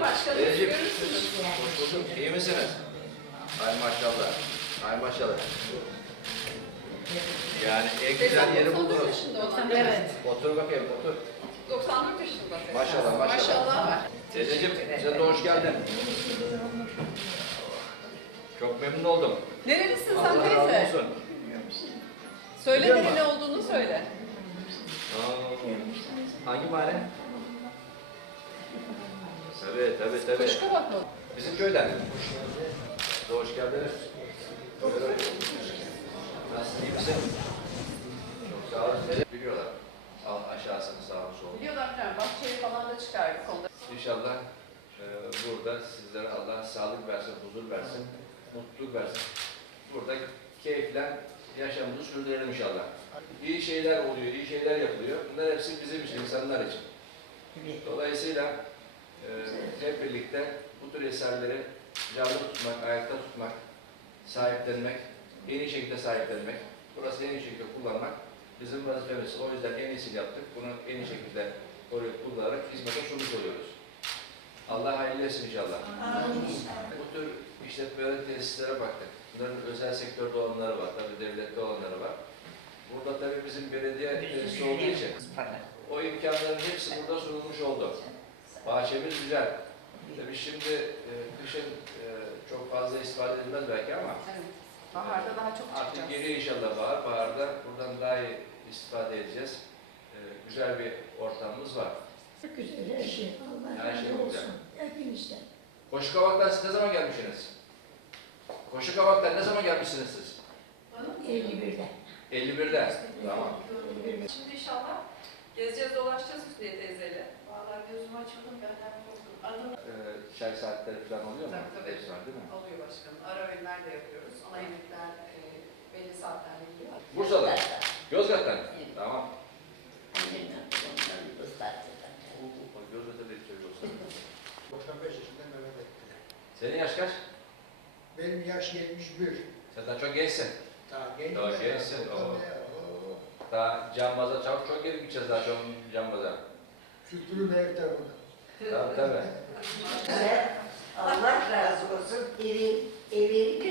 başkanım. Recep. Hoş buldum. İyi misiniz? Evet. Hay maşallah. Hay maşallah. Evet. Yani en güzel yeri buldu. Evet. evet. Otur bakayım otur. 94 yaşında. Baş baş maşallah maşallah. maşallah. Teyzeciğim evet. size de hoş geldin. Çok memnun oldum. Nerelisin sen teyze? Allah razı olsun. Bilmiyorum. Söyle Biliyor nereli mi? olduğunu söyle. Aa, hangi mahalle? Tabii tabii tabii. Kuşka bak Bizim köyden. Hoş, geldin. hoş geldiniz. Hoş geldiniz. Hoş geldin. Benim, Çok Nasıl iyi misin? Çok sağ, sağ olun. Biliyorlar. Sağ aşağısını sağ olun. Biliyorlar efendim. Bahçeyi falan da çıkar bu İnşallah e, burada sizlere Allah sağlık versin, huzur versin, mutluluk versin. Burada keyifle yaşamımızı sürdürelim inşallah. İyi şeyler oluyor, iyi şeyler yapılıyor. Bunlar hepsi bizim için, insanlar için. Dolayısıyla e, ee, hep birlikte bu tür eserleri canlı tutmak, ayakta tutmak, sahiplenmek, Hı. yeni şekilde sahiplenmek, burası yeni şekilde kullanmak bizim vazifemiz. O yüzden en iyisini yaptık. Bunu yeni evet. şekilde koruyup kullanarak hizmete sunmuş oluyoruz. Allah hayırlı etsin inşallah. Evet. Bu tür işletmeler işte tesislere baktık. Bunların özel sektörde olanları var, tabi devlette olanları var. Burada tabii bizim belediye tesisi olduğu için o imkanların hepsi evet. burada sunulmuş oldu. Evet bahçemiz güzel. Tabii şimdi e, kışın e, çok fazla istifade edilmez belki ama evet. baharda yani, daha çok artık çıkacağız. Artık geliyor inşallah bahar. Baharda buradan daha iyi istifade edeceğiz. E, güzel bir ortamımız var. Çok güzel her şey. Her Allah, şey, Allah, şey Allah her Allah. şey olsun. Işte. Koşukavak'tan siz ne zaman gelmişsiniz? Koşukavak'tan ne zaman gelmişsiniz siz? 51'de. 51'de. Tamam. 51'den. Şimdi inşallah gezeceğiz, dolaşacağız Hüsniye teyzeyle. Çay saatleri falan oluyor mu? Tabii tabii. Oluyor başkanım. Ara öğünler de yapıyoruz. Ana yemekler e, belli saatlerle geliyor. Bursa'da. Gözgat'tan. Tamam. Gözgat'tan. Gözgat'tan. 5 yaşında Mehmet Senin yaş kaç? Benim yaş 71. Ben, ben, ben. Sen daha çok gençsin. Daha gençsin. Daha gençsin. Daha cambaza çok çok gelip gideceğiz daha çok cambaza. Kültürün her tarafında. Tabii tabii. Allah razı olsun. Evin, evin